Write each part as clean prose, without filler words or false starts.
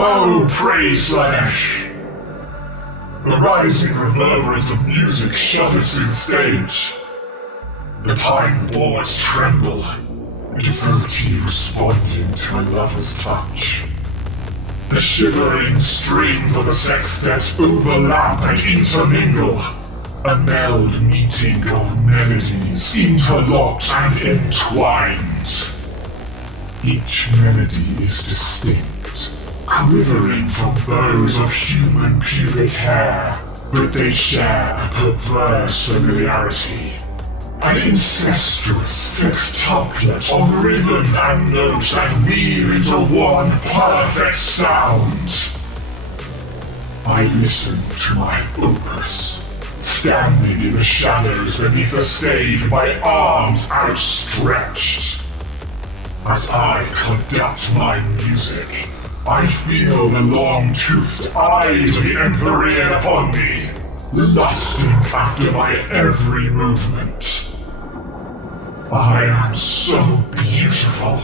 Oh, pray, Slanesh! The rising reverberance of music shudders through the stage. The pine boards tremble, devotee responding to a lover's touch. The shivering strings of the sextet overlap and intermingle, a meld meeting of melodies interlocked and entwined. Each melody is distinct, quivering from those of human pubic hair, but they share a perverse familiarity. An incestuous sextuplet of rhythm and notes that weave into one perfect sound. I listen to my opus, standing in the shadows beneath the stage, my arms outstretched. As I conduct my music, I feel the long-toothed eyes of the Emperor upon me, lusting after my every movement. I am so beautiful.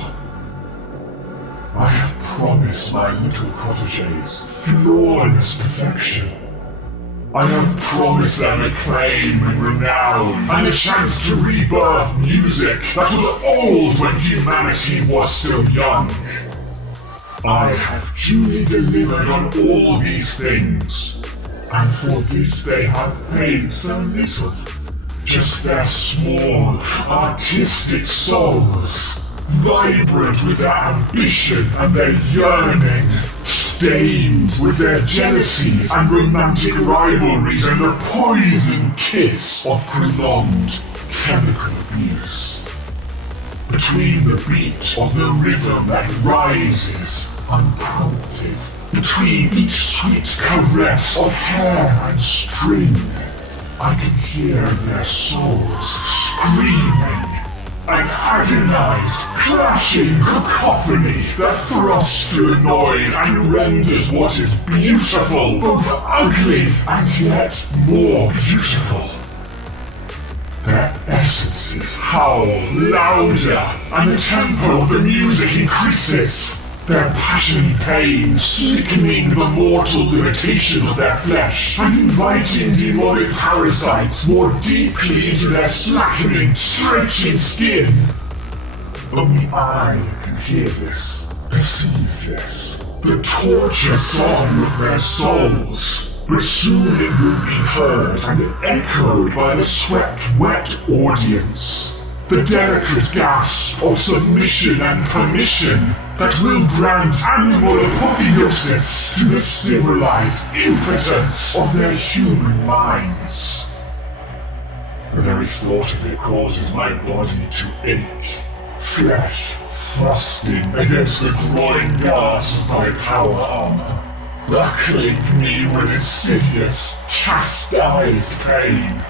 I have promised my little protégés flawless perfection. I have promised them acclaim and renown, and a chance to rebirth music that was old when humanity was still young. I have duly delivered on all these things, and for this they have paid so little. Just their small, artistic souls, vibrant with their ambition and their yearning, stained with their jealousies and romantic rivalries and the poison kiss of prolonged chemical abuse. Between the beat of the rhythm that rises unprompted, between each sweet caress of hair and string, I can hear their souls screaming, an agonized, clashing cacophony that thrusts through the noise and renders what is beautiful both ugly and yet more beautiful. Their essences howl louder, and the tempo of the music increases. Their passionate pain sickening the mortal limitation of their flesh and inviting demonic parasites more deeply into their slackening, stretching skin. Only I can hear this, perceive this, the torture song of their souls. But soon it will be heard and echoed by the sweat-wet audience. The delicate gasp of submission and permission that will grant animal apotheosis to the civilized impotence of their human minds. The very thought of it causes my body to ache, flesh thrusting against the groin guards of my power armor, buckling me with insidious, chastised pain.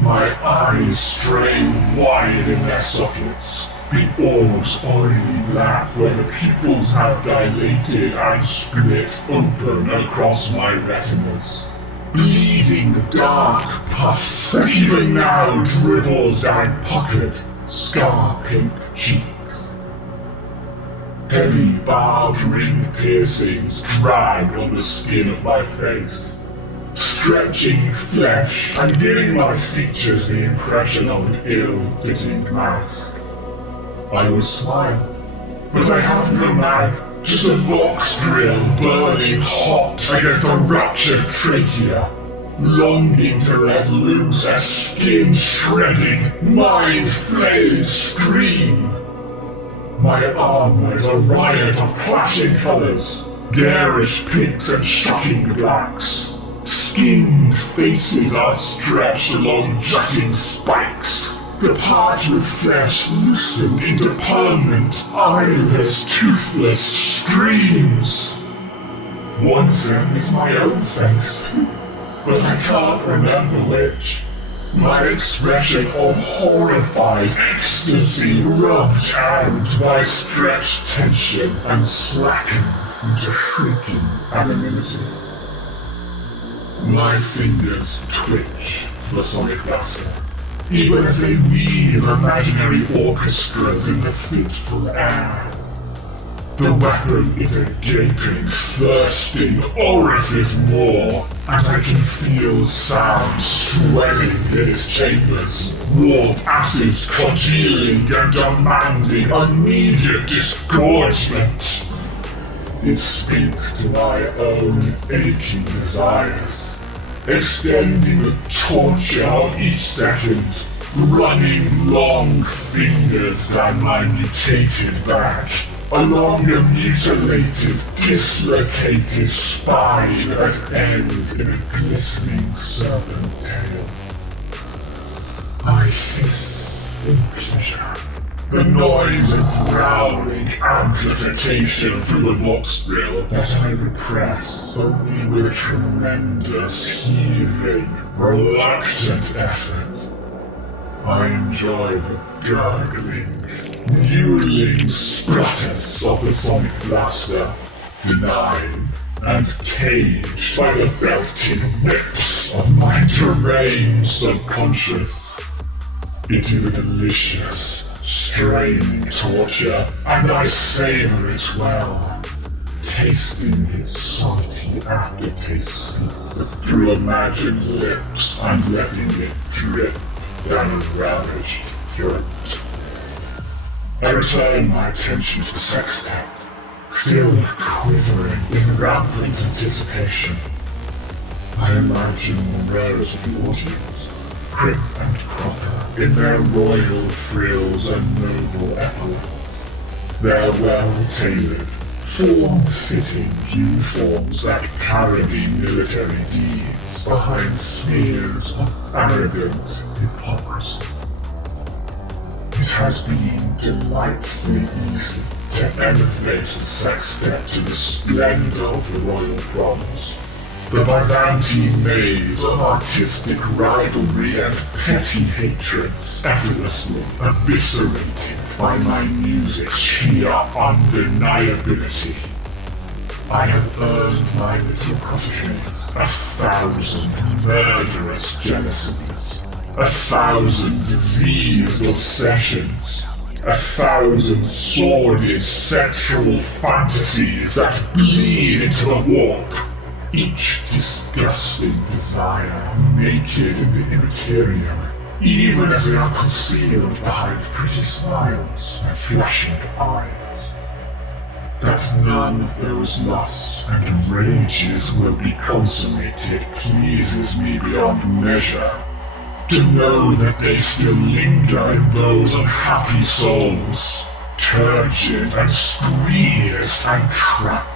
My eyes strain wide in their sockets, the orbs oily black where the pupils have dilated and split open across my retinas. Bleeding dark pus that even now dribbles down puckered, scar-pink cheeks. Heavy barbed ring piercings drag on the skin of my face, stretching flesh and giving my features the impression of an ill-fitting mask. I would smile, but I have no mouth, just a vox drill burning hot against a ruptured trachea, longing to let loose a skin-shredding, mind-flaying scream. My armor is a riot of clashing colors, garish pinks and shocking blacks. Skinned faces are stretched along jutting spikes, the parchment flesh loosened into permanent, eyeless, toothless streams. One of them is my own face, but I can't remember which. My expression of horrified ecstasy rubbed out by stretched tension and slackened into shrinking anonymity. My fingers twitch the sonic buster, even as they weave imaginary orchestras in the fitful air. The weapon is a gaping, thirsting orifice maw, and I can feel sound swelling in its chambers, warm acids congealing and demanding immediate disgorgement. It speaks to my own aching desires, extending the torture of each second, running long fingers down my mutated back, along a mutilated, dislocated spine that ends in a glistening serpent tail. I hiss in pleasure, the noise of growling amplification through the voxbrill that I repress only with a tremendous, heaving, reluctant effort. I enjoy the gurgling, mewling splutters of the sonic blaster, denied and caged by the belting whips of my deranged subconscious. It is a delicious, straining torture, and I savor it well, tasting its salty aftertaste through imagined lips and letting it drip down a ravaged throat. I return my attention to the sextet, still quivering in rampant anticipation. I imagine the rows of the audience, prim and proper in their royal frills and noble epaulets, their well-tailored, form-fitting uniforms that parody military deeds behind smears of arrogant hypocrisy. It has been delightfully easy to elevate the sextet to the splendor of the royal proms. The Byzantine maze of artistic rivalry and petty hatreds effortlessly eviscerated by my music's sheer undeniability. I have earned my little proteges 1,000 murderous jealousies, 1,000 diseased obsessions, 1,000 sordid sexual fantasies that bleed into the warp, each disgusting desire naked in the immaterial, even as they are concealed behind pretty smiles and flashing eyes. That none of those lusts and rages will be consummated pleases me beyond measure. To know that they still linger in those unhappy souls, turgid and squeezed and trapped.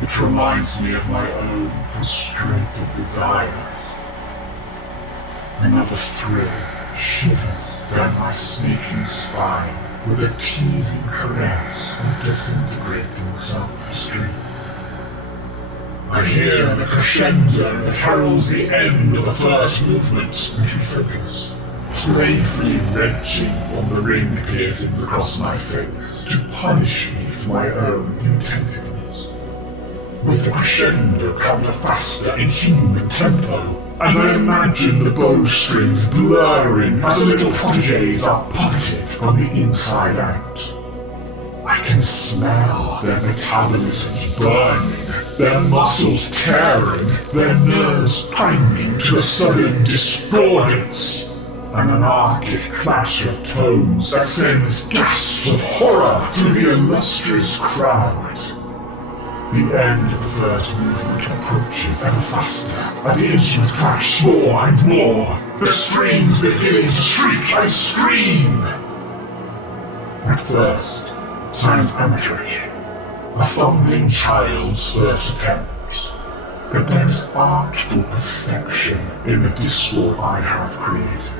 It reminds me of my own frustrated desires. Another thrill shivers down my snaking spine with a teasing caress of disintegrating self-restraint. I hear the crescendo that heralds the end of the first movement and refocus, playfully wrenching on the ring piercings across my face to punish me for my own intentiveness. With the crescendo comes a faster, inhuman tempo, and I imagine the bowstrings blurring as the little protégés are puppeted from the inside out. I can smell their metabolisms burning, their muscles tearing, their nerves clanging to a sudden discordance, an anarchic clash of tones that sends gasps of horror through the illustrious crowd. The end of the first movement approaches ever faster as the instruments clash more and more, the strings beginning to shriek and scream. At first, sounds amateurish, a fumbling child's first attempt, but there's artful perfection in the discord I have created.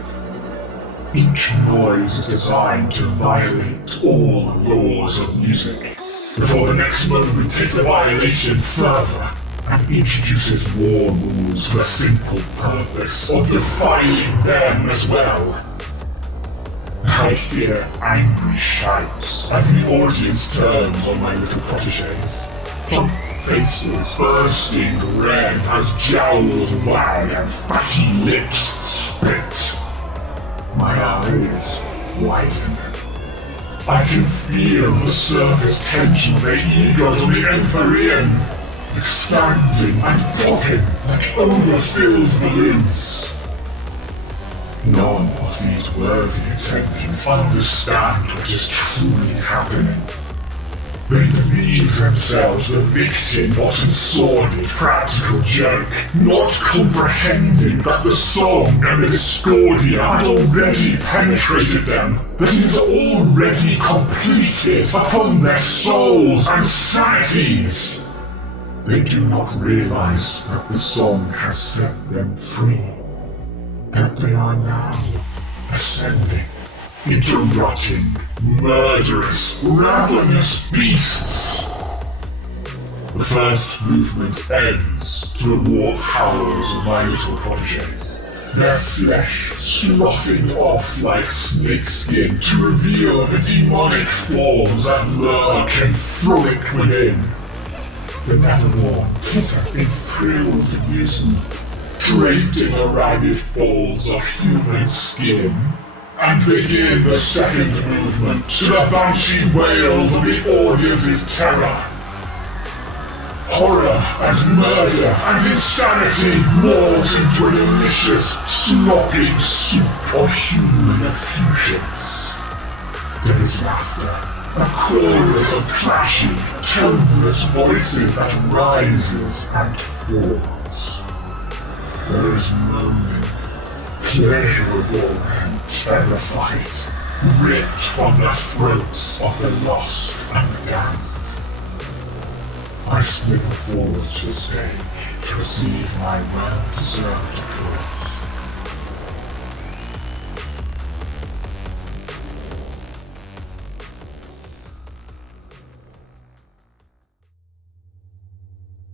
Each noise is designed to violate all the laws of music, before the next moment takes the violation further and introduces war rules for the simple purpose of defiling them as well. I hear angry shouts as the audience turns on my little protégés, plump faces bursting red as jowls wag and fatty lips spit. My eyes widen. I can feel the surface tension of their egos on the Empyrean, expanding and popping like overfilled balloons. None of these worthy intentions understand what is truly happening. They believe themselves the victim of some sordid practical joke, not comprehending that the song and the discordia had already penetrated them, that it is already completed upon their souls and sanities. They do not realize that the song has set them free, that they are now ascending into rotting, murderous, ravenous beasts. The first movement ends to the warm howls of my little protégés, their flesh sloughing off like snakeskin to reveal the demonic forms that lurk and frolic within. The nevermore titter in thrilled amusement, draped in the ragged folds of human skin, and begin the second movement to the banshee wails of the audience's terror. Horror and murder and insanity morph into a delicious, slopping soup of human effusions. There is laughter, a chorus of clashing, toneless voices that rises and falls. There is moaning, pleasurable and terrified, ripped from the throats of the lost and the damned. I slither forward to the stage to receive my well-deserved applause.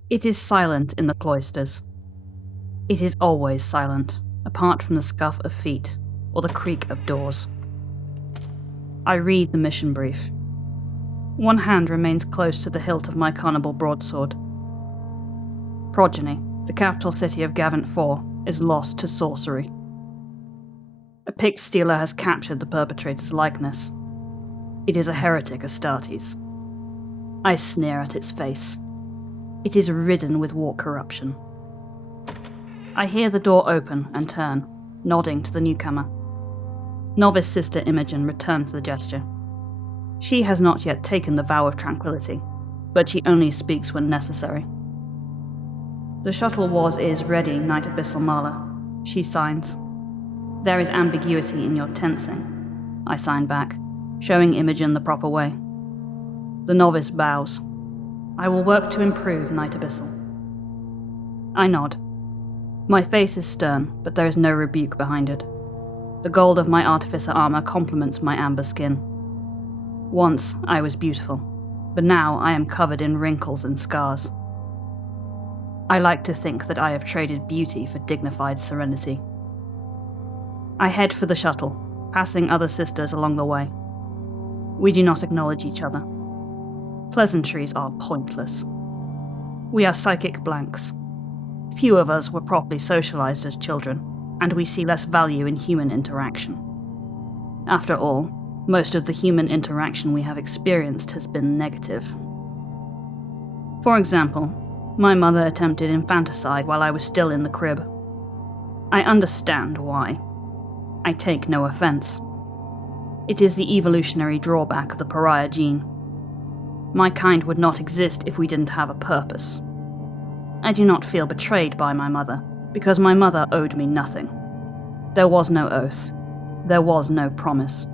It is silent in the cloisters. It is always silent, apart from the scuff of feet or the creak of doors. I read the mission brief. One hand remains close to the hilt of my carnival broadsword. Progeny, the capital city of Gavent 4, is lost to sorcery. A picked stealer has captured the perpetrator's likeness. It is a heretic Astartes. I sneer at its face. It is ridden with war corruption. I hear the door open and turn, nodding to the newcomer. Novice Sister Imogen returns the gesture. She has not yet taken the vow of tranquility, but she only speaks when necessary. The shuttle is ready, Knight Abyssal Mala, she signs. There is ambiguity in your tensing, I sign back, showing Imogen the proper way. The novice bows. I will work to improve, Knight Abyssal. I nod. My face is stern, but there is no rebuke behind it. The gold of my artificer armor complements my amber skin. Once I was beautiful, but now I am covered in wrinkles and scars. I like to think that I have traded beauty for dignified serenity. I head for the shuttle, passing other sisters along the way. We do not acknowledge each other. Pleasantries are pointless. We are psychic blanks. Few of us were properly socialized as children, and we see less value in human interaction. After all, most of the human interaction we have experienced has been negative. For example, my mother attempted infanticide while I was still in the crib. I understand why. I take no offense. It is the evolutionary drawback of the pariah gene. My kind would not exist if we didn't have a purpose. I do not feel betrayed by my mother, because my mother owed me nothing. There was no oath. There was no promise.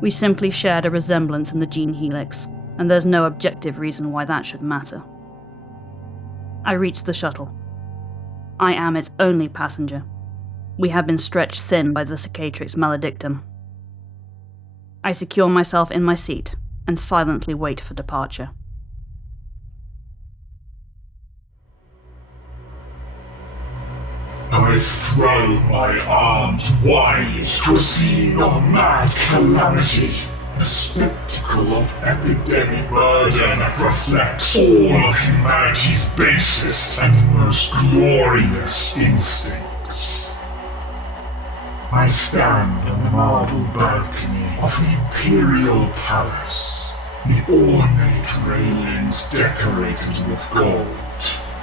We simply shared a resemblance in the gene helix, and there's no objective reason why that should matter. I reach the shuttle. I am its only passenger. We have been stretched thin by the cicatrix maledictum. I secure myself in my seat and silently wait for departure. I throw my arms wide to a scene of mad calamity, a spectacle of epidemic murder that reflects all of humanity's basest and most glorious instincts. I stand on the marble balcony of the Imperial Palace, the ornate railings decorated with gold.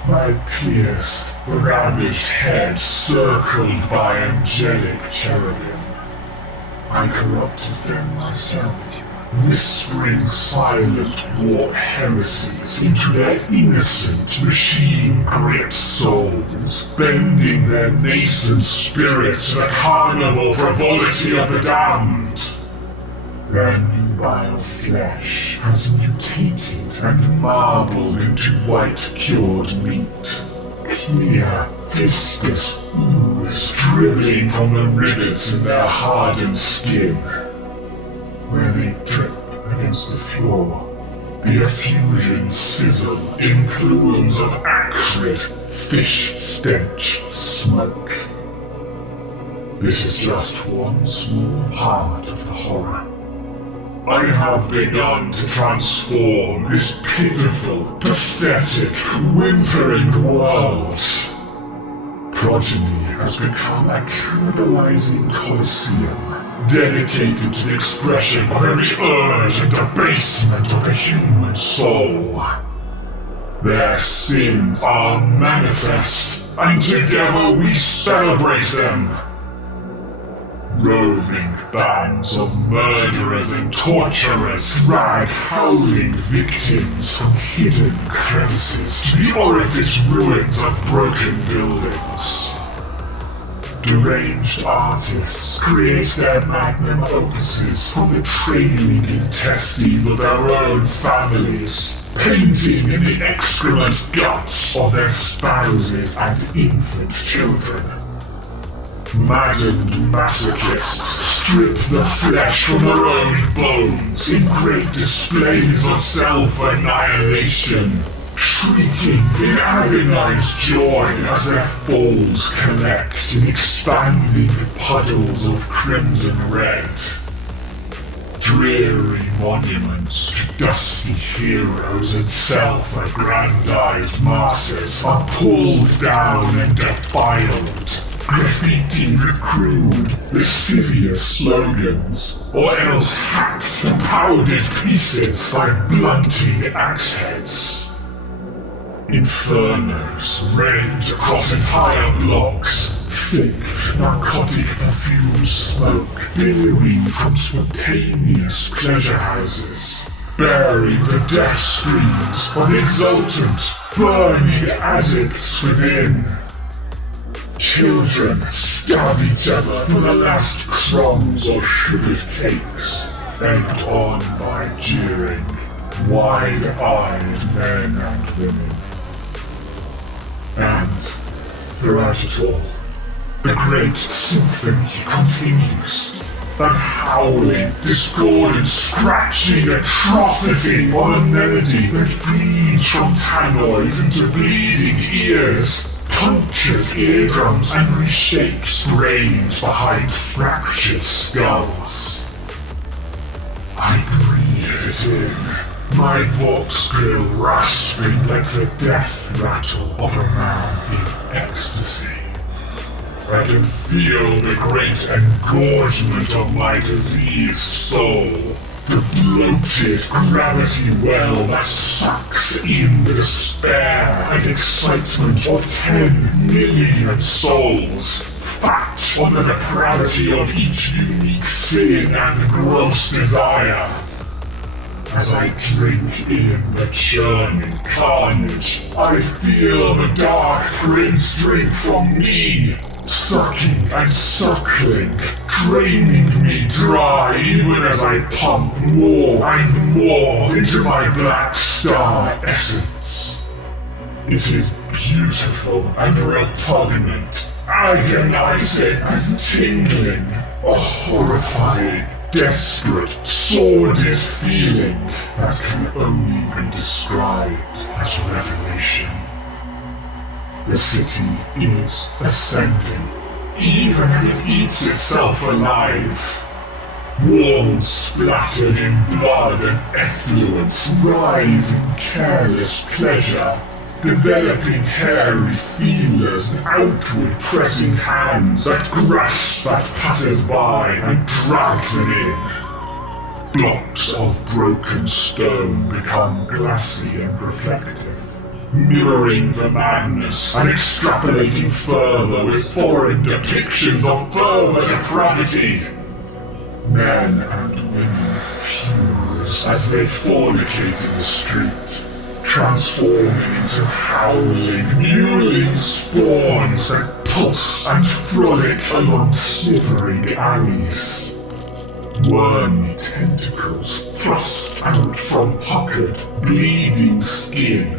My pierced, ravaged head circled by angelic cherubim. I corrupted them myself, whispering silent warp heresies into their innocent machine-gripped souls, bending their nascent spirits to the carnival frivolity of the damned. Their nubile flesh has mutated and marbled into white-cured meat. Clear, viscous ooze dribbling from the rivets in their hardened skin. Where they drip against the floor, the effusions sizzle in plumes of acrid, fish-stench smoke. This is just one small part of the horror. I have begun to transform this pitiful, pathetic, whimpering world. Progeny has become a cannibalizing coliseum, dedicated to the expression of every urge and debasement of the human soul. Their sins are manifest, and together we celebrate them. Roving bands of murderers and torturers drag howling victims from hidden crevices to the orifice ruins of broken buildings. Deranged artists create their magnum opuses from the trailing intestine of their own families, painting in the excrement guts of their spouses and infant children. Maddened masochists strip the flesh from their own bones in great displays of self-annihilation, shrieking in agonized joy as their falls collect in expanding puddles of crimson red. Dreary monuments to dusty heroes and self-aggrandized martyrs are pulled down and defiled, graffitied with crude, lascivious slogans, or else hacked to powdered pieces by blunting axe heads. Infernos range across entire blocks, thick, narcotic perfumed smoke billowing from spontaneous pleasure houses, bearing the death screams of exultant, burning addicts within. Children stab each other for the last crumbs of sugared cakes, egged on by jeering, wide-eyed men and women. And, throughout it all, the great symphony continues. That howling, discordant, scratching atrocity of a melody that bleeds from tannoys into bleeding ears, punctures eardrums and reshapes brains behind fractured skulls. I breathe it in, my vox grill rasping like the death rattle of a man in ecstasy. I can feel the great engorgement of my diseased soul, the bloated gravity well that sucks in the despair and excitement of 10 million souls, fat on the depravity of each unique sin and gross desire. As I drink in the churning carnage, I feel the Dark Prince drink from me, sucking and suckling, draining me dry even as I pump more and more into my Black Star essence. It is beautiful and repugnant, agonizing and tingling, a horrifying, desperate, sordid feeling that can only be described as revelation. The city is ascending, even as it eats itself alive. Walls splattered in blood and effluence writhe in careless pleasure. developing hairy feelers and outward-pressing hands that grasp at passers-by and drag them in. Blocks of broken stone become glassy and reflective, mirroring the madness and extrapolating further with foreign depictions of further depravity. Men and women fuse as they fornicate in the street, transforming into howling, mewling spawns that pulse and frolic along slithering alleys. Wormy tentacles thrust out from puckered, bleeding skin,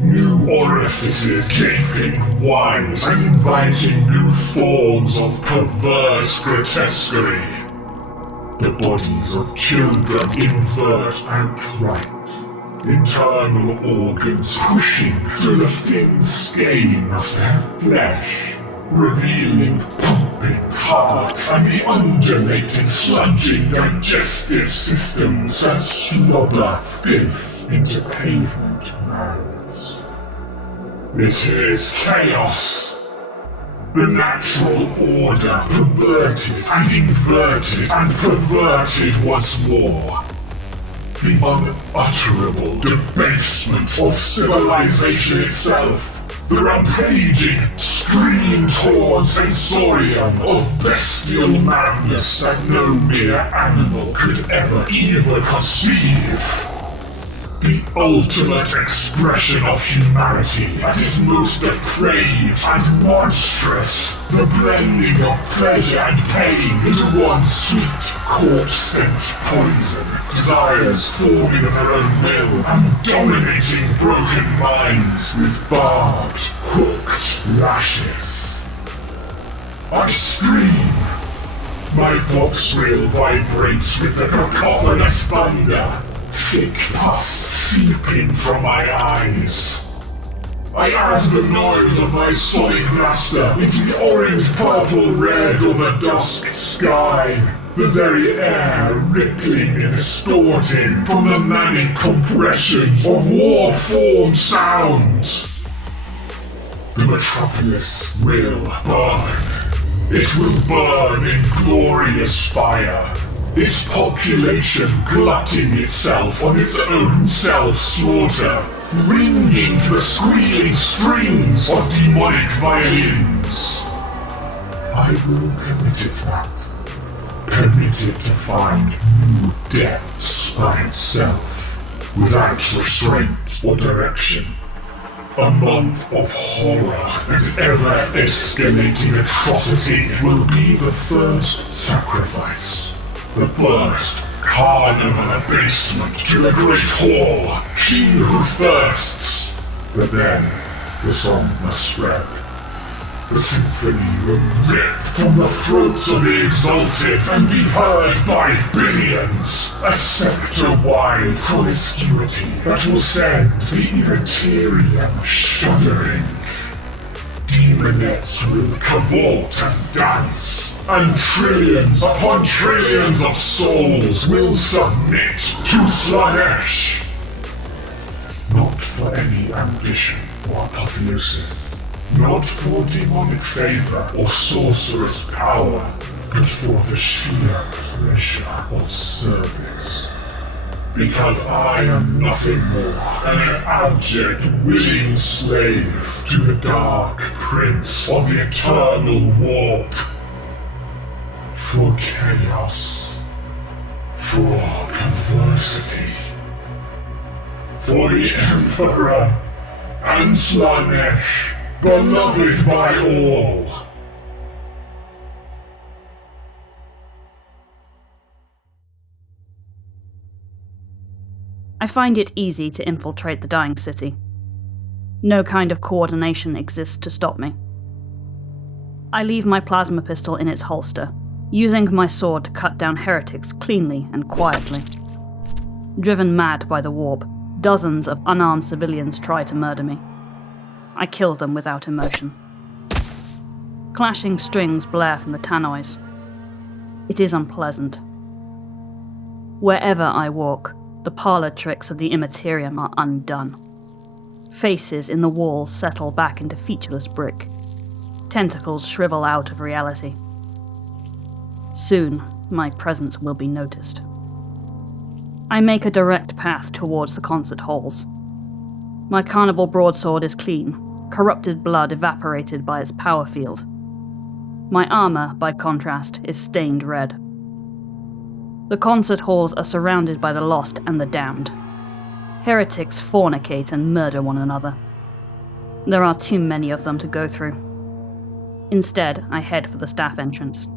new orifices gaping wide and inviting new forms of perverse grotesquerie. The bodies of children invert outright, internal organs pushing through the thin skein of their flesh, revealing pumping hearts and the undulating, sludging digestive systems that slobber filth into pavement mouths. This is chaos. The natural order perverted and inverted and perverted once more. The unutterable debasement of civilization itself. The rampaging, screen-torn sensorium of bestial madness that no mere animal could ever even conceive. The ultimate expression of humanity at its most depraved and monstrous. The blending of pleasure and pain into one sweet, corpse-stench poison. Desires forming of their own will and dominating broken minds with barbed, hooked lashes. I scream. My vox reel vibrates with the cacophonous thunder. Thick pus seeping from my eyes. I add the noise of my sonic blaster into the orange, purple, red of the dusk sky. The very air rippling and distorting from the manic compressions of warp-formed sounds. The metropolis will burn. It will burn in glorious fire. Its population glutting itself on its own self-slaughter, ringing to the squealing strings of demonic violins. I will permit it that. Permit it to find new depths by itself, without restraint or direction. A month of horror and ever-escalating atrocity will be the first sacrifice. The first carnival abasement to the great hall, she who thirsts. But then, the song must spread. The symphony will rip from the throats of the exalted and be heard by billions. A sector-wide promiscuity that will send the Ethereum shuddering. Demonettes will cavort and dance. And trillions upon trillions of souls will submit to Slanesh. Not for any ambition or apotheosis, not for demonic favor or sorcerous power, but for the sheer pleasure of service. Because I am nothing more than an abject, willing slave to the dark prince of the eternal warp. For chaos, for perversity, for the Emperor and Slanesh, beloved by all. I find it easy to infiltrate the dying city. No kind of coordination exists to stop me. I leave my plasma pistol in its holster, using my sword to cut down heretics cleanly and quietly. Driven mad by the warp, dozens of unarmed civilians try to murder me. I kill them without emotion. Clashing strings blare from the tannoys. It is unpleasant. Wherever I walk, the parlor tricks of the Immaterium are undone. Faces in the walls settle back into featureless brick. Tentacles shrivel out of reality. Soon, my presence will be noticed. I make a direct path towards the concert halls. My carnival broadsword is clean, corrupted blood evaporated by its power field. My armor, by contrast, is stained red. The concert halls are surrounded by the lost and the damned. Heretics fornicate and murder one another. There are too many of them to go through. Instead, I head for the staff entrance.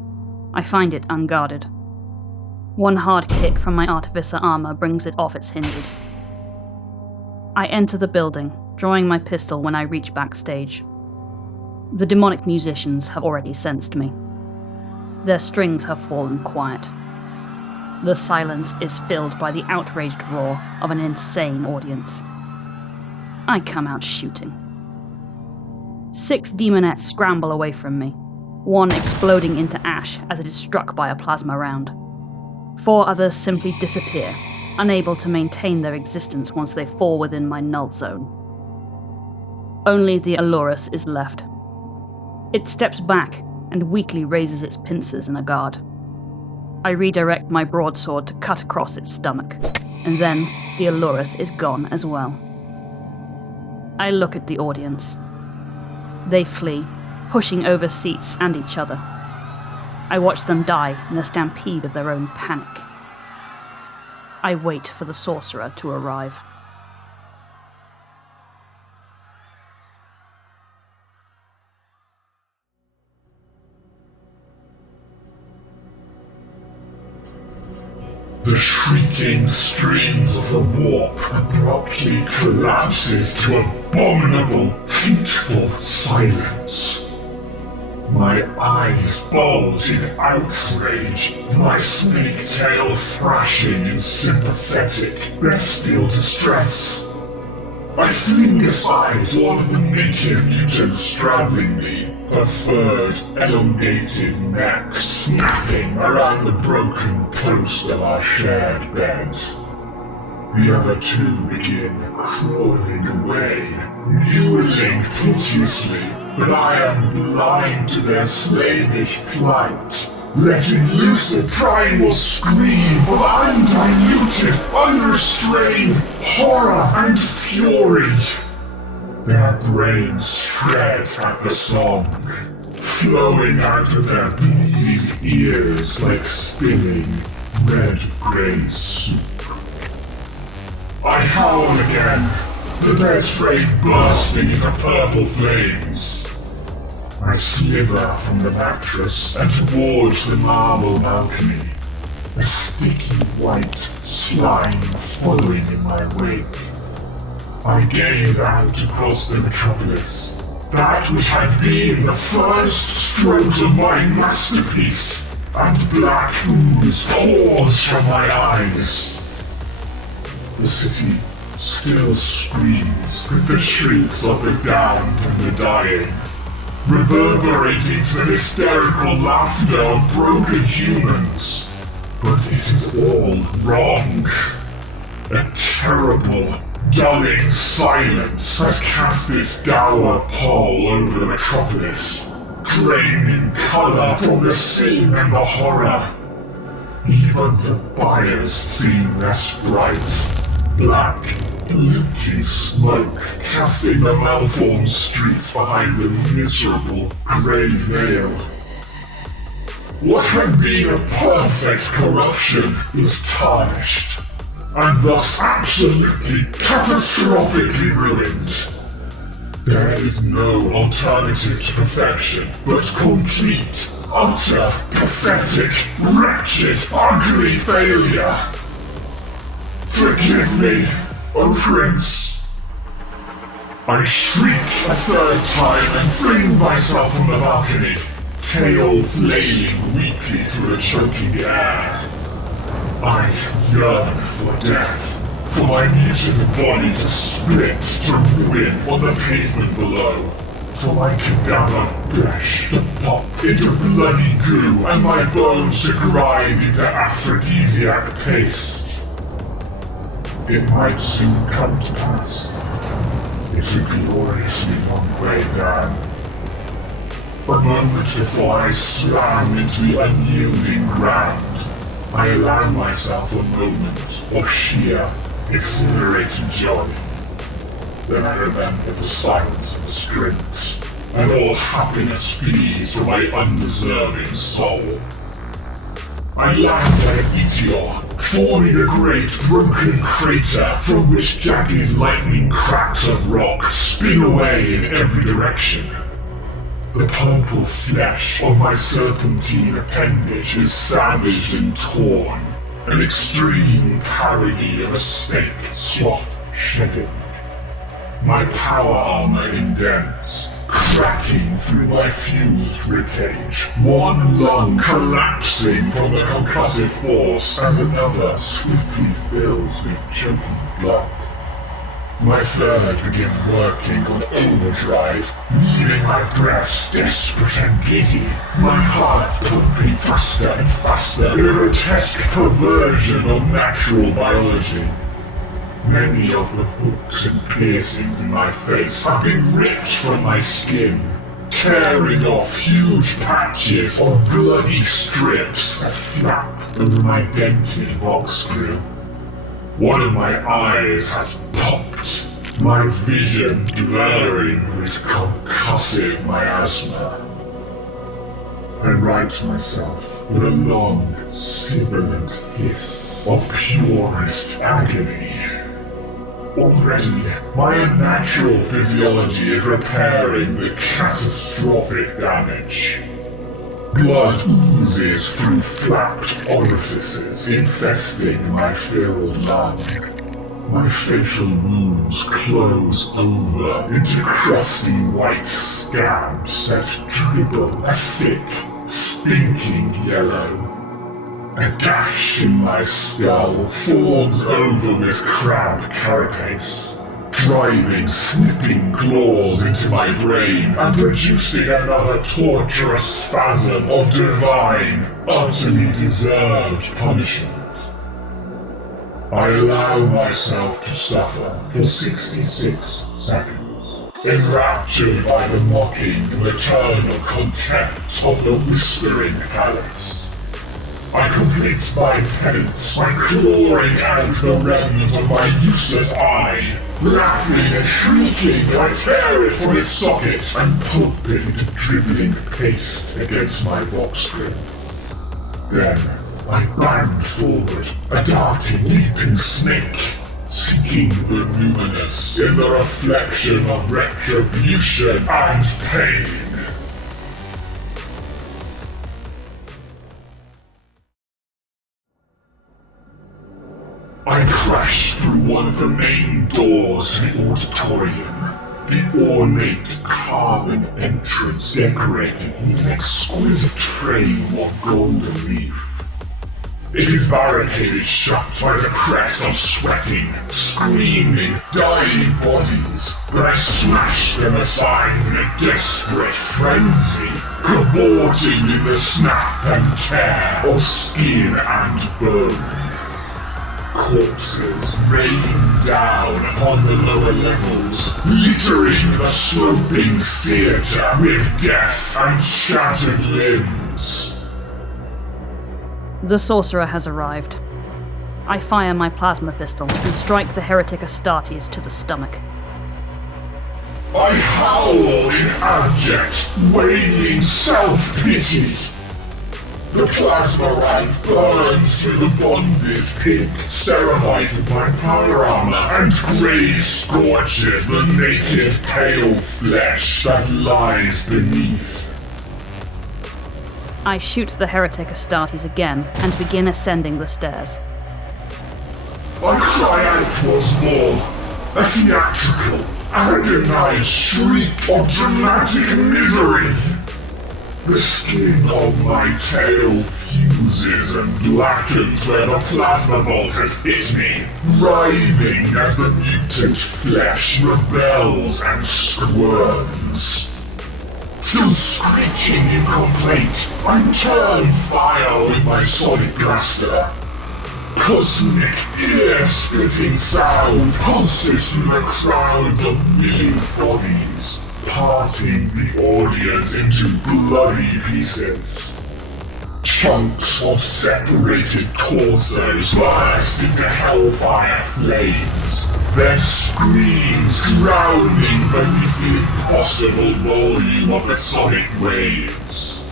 I find it unguarded. One hard kick from my artificer armor brings it off its hinges. I enter the building, drawing my pistol when I reach backstage. The demonic musicians have already sensed me. Their strings have fallen quiet. The silence is filled by the outraged roar of an insane audience. I come out shooting. 6 demonettes scramble away from me, one exploding into ash as it is struck by a plasma round. 4 others simply disappear, unable to maintain their existence once they fall within my null zone. Only the Alurus is left. It steps back and weakly raises its pincers in a guard. I redirect my broadsword to cut across its stomach, and then the Alurus is gone as well. I look at the audience. They flee, pushing over seats and each other. I watch them die in a stampede of their own panic. I wait for the sorcerer to arrive. The shrieking streams of the warp abruptly collapses to abominable, hateful silence. My eyes bulge in outrage, my snake tail thrashing in sympathetic, bestial distress. I fling aside one of the native mutants straddling me, her furred, elongated neck snapping around the broken post of our shared bed. The other 2 begin crawling away, mewling piteously, but I am blind to their slavish plight, letting loose a primal scream of undiluted, unrestrained horror and fury. Their brains shred at the song, flowing out of their bleeding ears like spilling red-grey soup. I howl again, the bed frame bursting into purple flames. I slither from the mattress and towards the marble balcony, a sticky white slime following in my wake. I gaze out across the metropolis, that which had been the first strokes of my masterpiece, and black ooze pours from my eyes. The city still screams with the shrieks of the damned and the dying, reverberating to the hysterical laughter of broken humans. But it is all wrong. A terrible, dulling silence has cast its dour pall over the metropolis, draining color from the scene and the horror. Even the buyers seem less bright. Black, polluting smoke casting the malformed streets behind the miserable grey veil. What had been a perfect corruption is tarnished, and thus absolutely, catastrophically ruined. There is no alternative to perfection, but complete, utter, pathetic, wretched, ugly failure. Forgive me, O Prince. I shriek a 3rd time and fling myself from the balcony, tail flailing weakly through the choking air. I yearn for death, for my mutant body to split to ruin on the pavement below, for my cadaver flesh to pop into bloody goo and my bones to grind into aphrodisiac paste. It might soon come to pass. is a gloriously long way down. A moment before I slam into the unyielding ground, I allow myself a moment of sheer, exhilarating joy. Then I remember the silence of the strings, and all happiness flees from my undeserving soul. I land like a meteor, forming a great broken crater from which jagged lightning cracks of rock spin away in every direction. The purple flesh of my serpentine appendage is savaged and torn, an extreme parody of a snake sloth shedding. My power armor indents, cracking through my fused ribcage, one lung collapsing from the concussive force and another swiftly fills with choking blood. My third begins working on overdrive, leaving my breaths desperate and giddy, my heart pumping faster and faster in a grotesque perversion of natural biology. Many of the hooks and piercings in my face have been ripped from my skin, tearing off huge patches of bloody strips that flap over my dented box grill. One of my eyes has popped, my vision blurring with concussive miasma. I right myself with a long, sibilant hiss of purest agony. Already, my unnatural physiology is repairing the catastrophic damage. Blood oozes through flapped orifices, infesting my filled lung. My facial wounds close over into crusty white scabs that dribble a thick, stinking yellow. A gash in my skull forms over with crab carapace, driving snipping claws into my brain and producing another torturous spasm of divine, utterly deserved punishment. I allow myself to suffer for 66 seconds, enraptured by the mocking, maternal contempt of the whispering palace. I complete my penance by clawing out the remnant of my useless eye, laughing and shrieking, I tear it from its socket and pulp it into dribbling paste against my box grill. Then I bound forward, a darting, leaping snake, seeking the luminous in the reflection of retribution and pain. I crashed through one of the main doors to the auditorium, the ornate carven entrance decorated with an exquisite frame of golden leaf. It is barricaded shut by the press of sweating, screaming, dying bodies, but I smashed them aside in a desperate frenzy, cavorting in the snap and tear of skin and bone. Corpses rained down upon the lower levels, littering the sloping theatre with death and shattered limbs. The sorcerer has arrived. I fire my plasma pistol and strike the heretic Astartes to the stomach. I howl in abject, wailing self-pity. The plasma rag burns through the bonded pink ceramite of my power armor, and grey scorches the naked pale flesh that lies beneath. I shoot the heretic Astartes again and begin ascending the stairs. I cry out once more, a theatrical, agonized shriek of dramatic misery. The skin of my tail fuses and blackens where the plasma bolt has hit me, writhing as the mutant flesh rebels and squirms. Still screeching in complaint, I turn fire with my sonic blaster. cosmic, ear-splitting sound pulses through the crowds of milling bodies, parting the audience into bloody pieces. Chunks of separated torsos burst into hellfire flames, their screams drowning beneath the impossible volume of the sonic waves.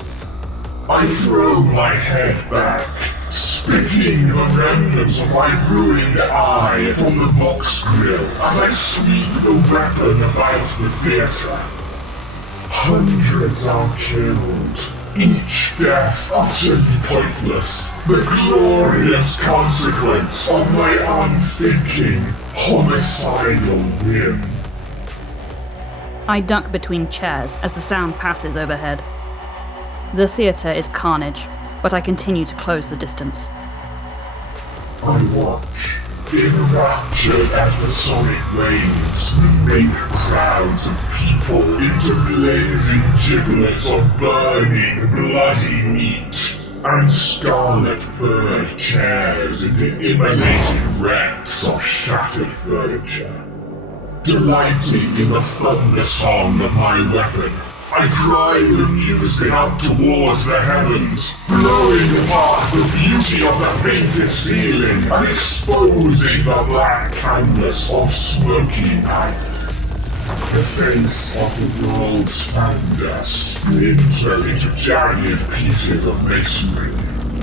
I throw my head back, spitting the remnants of my ruined eye from the box grill as I sweep the weapon about the theatre. Hundreds are killed, each death utterly pointless, the glorious consequence of my unthinking, homicidal whim. I duck between chairs as the sound passes overhead. The theatre is carnage, but I continue to close the distance. I watch, enraptured as the sonic waves remake crowds of people into blazing giblets of burning, bloody meat, and scarlet-furred chairs into immolated wrecks of shattered furniture. Delighting in the thunder song of my weapon, I drive the music up towards the heavens, blowing apart the beauty of the painted ceiling and exposing the black canvas of smoky night. The face of the world's founder splintered into jagged pieces of masonry,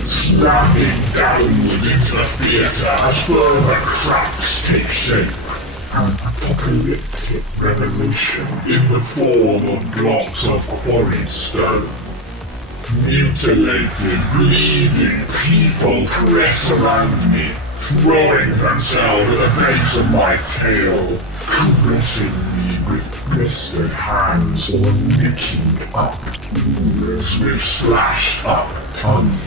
slamming downward into the theatre as further cracks take shape. An apocalyptic revelation in the form of blocks of quarried stone. Mutilated, bleeding people press around me, throwing themselves at the base of my tail, caressing me with blistered hands or licking up ears with slashed up tongues.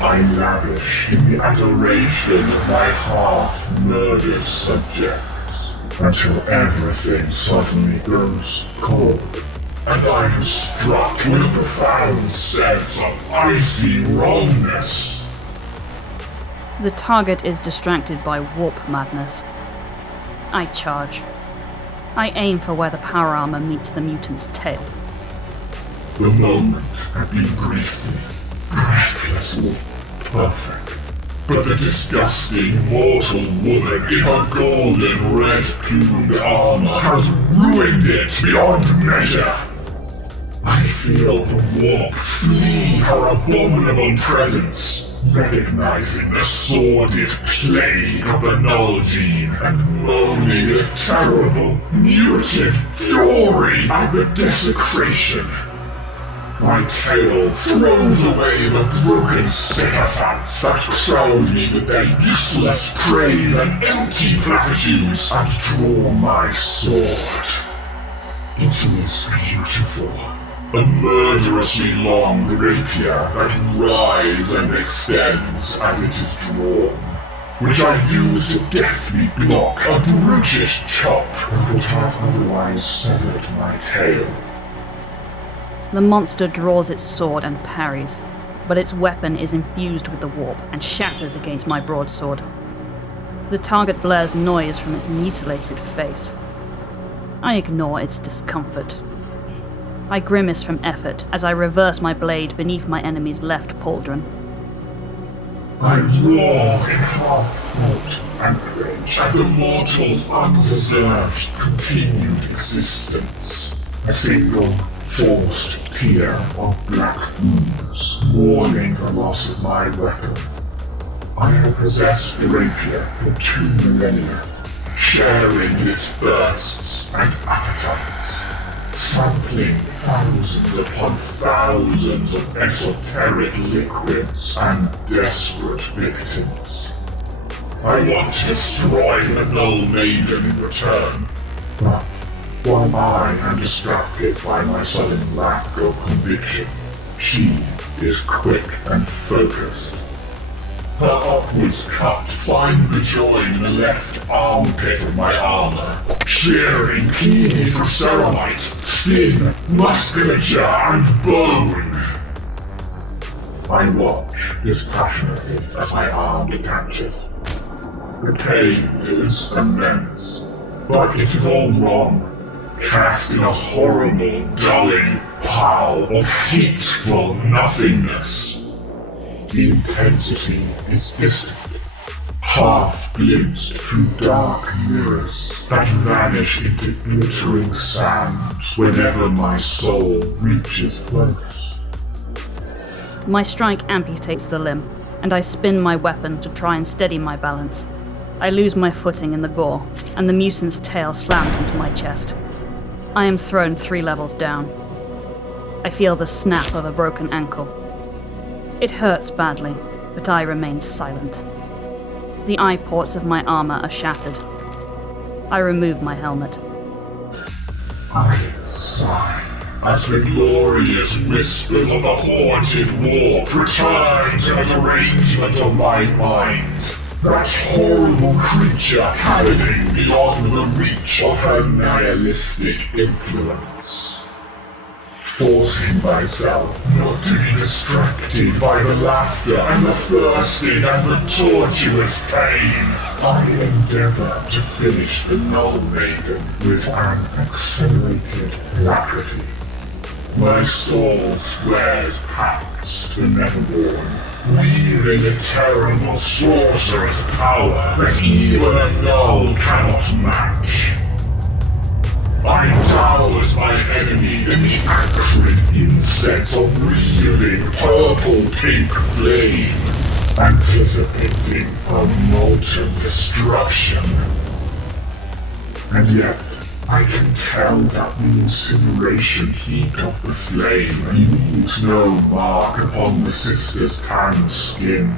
I lavish in the adoration of my half-murdered subjects, until everything suddenly grows cold, and I am struck with a profound sense of icy wrongness. The target is distracted by warp madness. I charge. I aim for where the power armor meets the mutant's tail. The moment had been briefly, breathlessly perfect, but the disgusting mortal woman in her golden red-plumed armor has ruined it beyond measure. I feel the warp flee her abominable presence, recognizing the sordid plague of the null gene and moaning a terrible, muted fury at the desecration. My tail throws away the broken sycophants that crowd me with their useless praise and empty platitudes and draw my sword. It is beautiful. A murderously long rapier that writhes and extends as it is drawn, which I use to deftly block a brutish chop that would have otherwise severed my tail. The monster draws its sword and parries, but its weapon is infused with the warp and shatters against my broadsword. The target blares noise from its mutilated face. I ignore its discomfort. I grimace from effort as I reverse my blade beneath my enemy's left pauldron. I roar in half-thought anguish at the mortal's undeserved continued existence. A single forced tear of black ooze, mourning the loss of my weapon. I have possessed the rapier for 2 millennia, sharing its thirsts and appetites, sampling thousands upon thousands of esoteric liquids and desperate victims. I want to destroy the Null Maiden in return, but while I am distracted by my sudden lack of conviction, she is quick and focused. Her upwards cut finds the join in the left armpit of my armor, shearing keenly through ceramite, skin, musculature, and bone. I watch dispassionately as my arm detaches. The pain is immense, but it is all wrong, cast in a horrible, dulling pile of hateful nothingness. The intensity is distant, half glimpsed through dark mirrors that vanish into glittering sand whenever my soul reaches close. My strike amputates the limb, and I spin my weapon to try and steady my balance. I lose my footing in the gore, and the mutant's tail slams into my chest. I am thrown 3 levels down. I feel the snap of a broken ankle. It hurts badly, but I remain silent. The eye ports of my armor are shattered. I remove my helmet. I sigh as the glorious whispers of the haunted wolf return to the derangement of my mind. That horrible creature hiding beyond the reach of her nihilistic influence. Forcing myself not to be distracted by the laughter and the thirsting and the tortuous pain, I endeavor to finish the Null Maiden with an accelerated alacrity. My soul swears paths to Neverborn, wielding a terrible sorcerous power that even a Null cannot match. I douse my enemy in the acrid incense of wreathing purple-pink flame, anticipating a molten destruction. And yet, I can tell that the incineration heat of the flame leaves no mark upon the sister's tanned skin.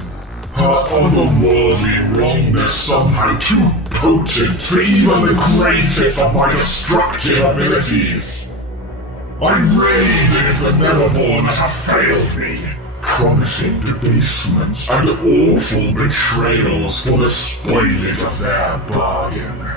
Her otherworldly wrongness somehow too potent for even the greatest of my destructive abilities. I rage against the Neverborn that have failed me, promising debasements and awful betrayals for the spoilage of their bargain.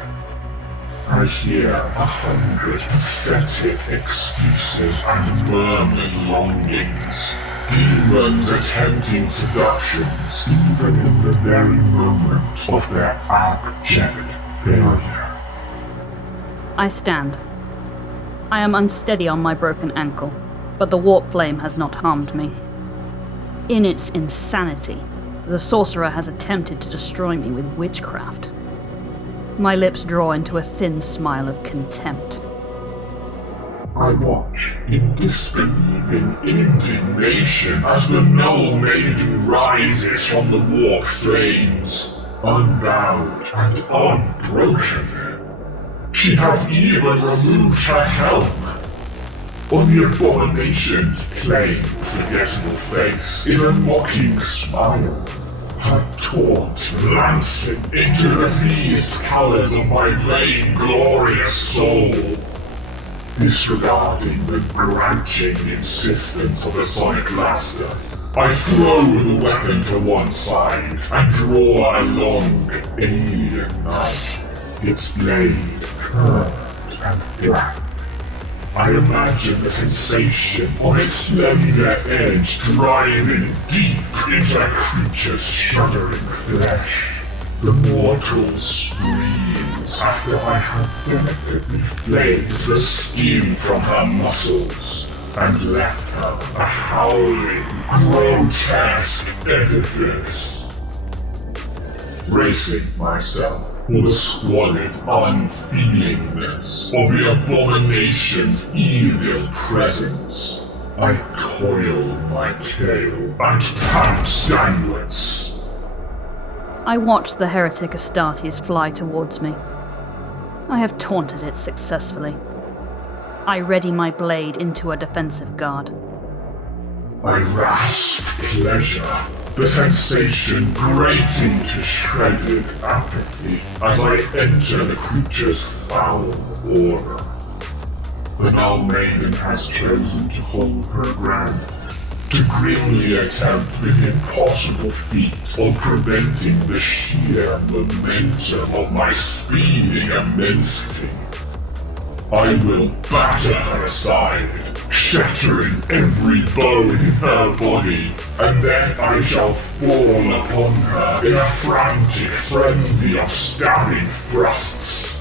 I hear 100 pathetic excuses and murmured longings. Demons attempting seductions, even in the very moment of their abject failure. I stand. I am unsteady on my broken ankle, but the warp flame has not harmed me. In its insanity, the sorcerer has attempted to destroy me with witchcraft. My lips draw into a thin smile of contempt. I watch in disbelieving indignation as the Null Maiden rises from the warp flames, unbowed and unbroken. She has even removed her helm. On the abomination's plain, forgettable face is a mocking smile, her taunt lancing into the feast colors of my vain-glorious soul. Disregarding the grouching insistence of the Sonic Blaster, I throw the weapon to one side and draw a long alien knife, its blade curved and black. I imagine the sensation of its slender edge driving deep into the creature's shuddering flesh. The mortal screams after I have delicately flayed the skin from her muscles and left her a howling, grotesque edifice. Bracing myself for the squalid unfeelingness of the abomination's evil presence, I coil my tail and pounce downwards. I watch the heretic Astartes fly towards me. I have taunted it successfully. I ready my blade into a defensive guard. I rasp pleasure, the sensation grating to shredded apathy as I enter the creature's foul aura. The Null Maiden has chosen to hold her ground, to grimly attempt the impossible feat of preventing the sheer momentum of my speeding immensity. I will batter her aside, shattering every bone in her body, and then I shall fall upon her in a frantic frenzy of stabbing thrusts.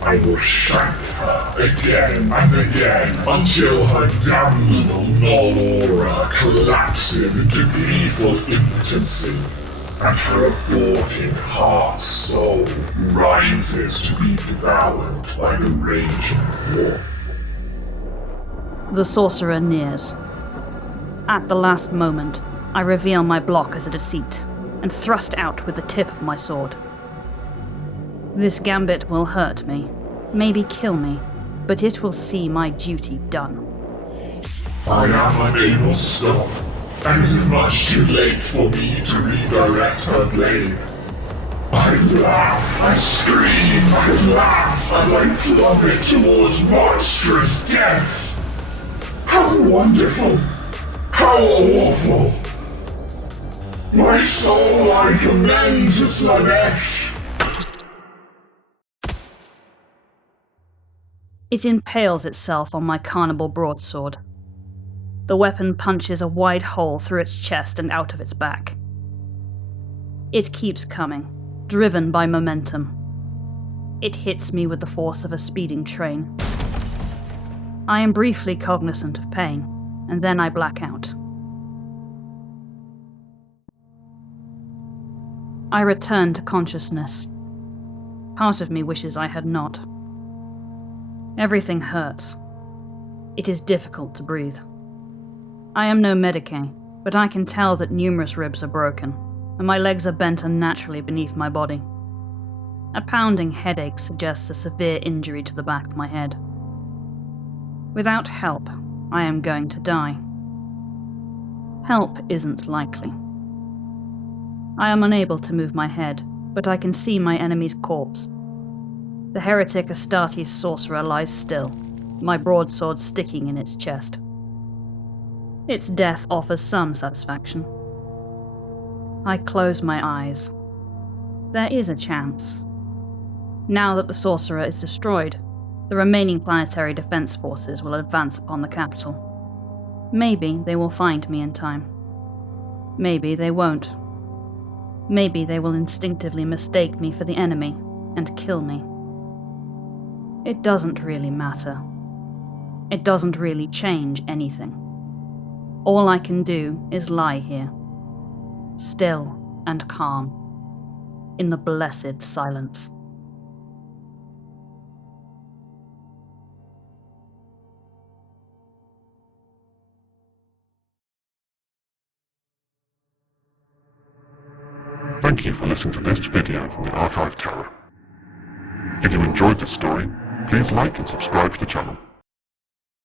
I will shank her again and again until her damnable null aura collapses into gleeful impotency, and her aborting heart-soul rises to be devoured by the raging war. The sorcerer nears. At the last moment, I reveal my block as a deceit, and thrust out with the tip of my sword. This gambit will hurt me, maybe kill me, but it will see my duty done. I am unable to stop, and it is much too late for me to redirect her blade. I laugh, I scream, I laugh as I plummet towards monstrous death. How wonderful! How awful! My soul I commend to Slanesh. It impales itself on my carnival broadsword. The weapon punches a wide hole through its chest and out of its back. It keeps coming, driven by momentum. It hits me with the force of a speeding train. I am briefly cognizant of pain, and then I black out. I return to consciousness. Part of me wishes I had not. Everything hurts. It is difficult to breathe. I am no Medicae, but I can tell that numerous ribs are broken, and my legs are bent unnaturally beneath my body. A pounding headache suggests a severe injury to the back of my head. Without help, I am going to die. Help isn't likely. I am unable to move my head, but I can see my enemy's corpse. The heretic Astartes sorcerer lies still, my broadsword sticking in its chest. Its death offers some satisfaction. I close my eyes. There is a chance. Now that the sorcerer is destroyed, the remaining planetary defense forces will advance upon the capital. Maybe they will find me in time. Maybe they won't. Maybe they will instinctively mistake me for the enemy and kill me. It doesn't really matter. It doesn't really change anything. All I can do is lie here, still and calm, in the blessed silence. Thank you for listening to this video from the Archive Tower. If you enjoyed this story, please like and subscribe to the channel.